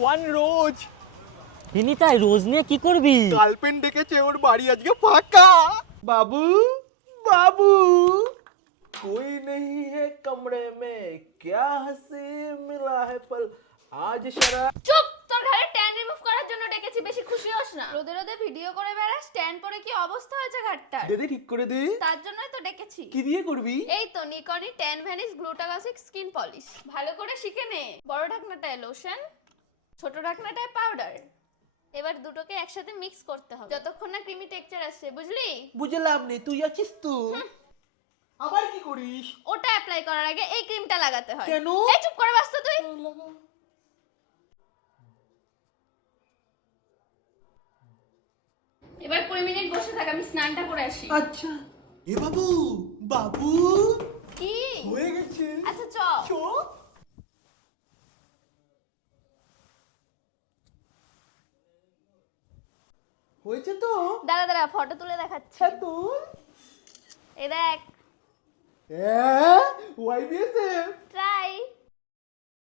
One রোজ। তিনি তাই রোজ নিয়ে কি করবি? গার্লফ্রেন্ড ডেকেছে, ওর বাড়ি আজকে ফাঁকা। বাবু বাবু कोई नहीं है कमरे में, क्या हंसी मिला है पल आज शरा। চুপ, তোর ঘরে ট্যান রিমুভ করার জন্য ডেকেছি, বেশি খুশি হোস না। রোদে রোদে ভিডিও করে বেড়াস, ট্যান পরে কি অবস্থা হয়েছে ঘাটটার। দে দে ঠিক করে দে। তার জন্যই তো ডেকেছি। কি দিয়ে করবি? এই তো নিকনি ট্যান ভ্যানিশ গ্লুটাগাসিক স্কিন পলিশ। ভালো করে শিখে নে। বড় ঢাকনাটায় লোশন, ছোট ঢাকনাটায় পাউডার। এবার দুটোকে একসাথে মিক্স করতে হবে যতক্ষণ না ক্রিমি টেক্সচার আসছে, বুঝলি? বুঝলাম নে, তুই আছিস তো। আবার কি করিস? ওটা অ্যাপ্লাই করার আগে এই ক্রিমটা লাগাতে হয়। কেন? এই চুপ করে বস তো তুই। এবার 20 মিনিট বসে থাক, আমি স্নানটা করে আসি। আচ্ছা। এ বাবু বাবু কি হয়ে গেছে। আচ্ছা চ। চো। হয়েছে তো। দাঁড়া দাঁড়া, ফটো তুলে দেখাচ্ছি। হ্যাঁ তো। এই দেখ। ওয়াইবিএসএফ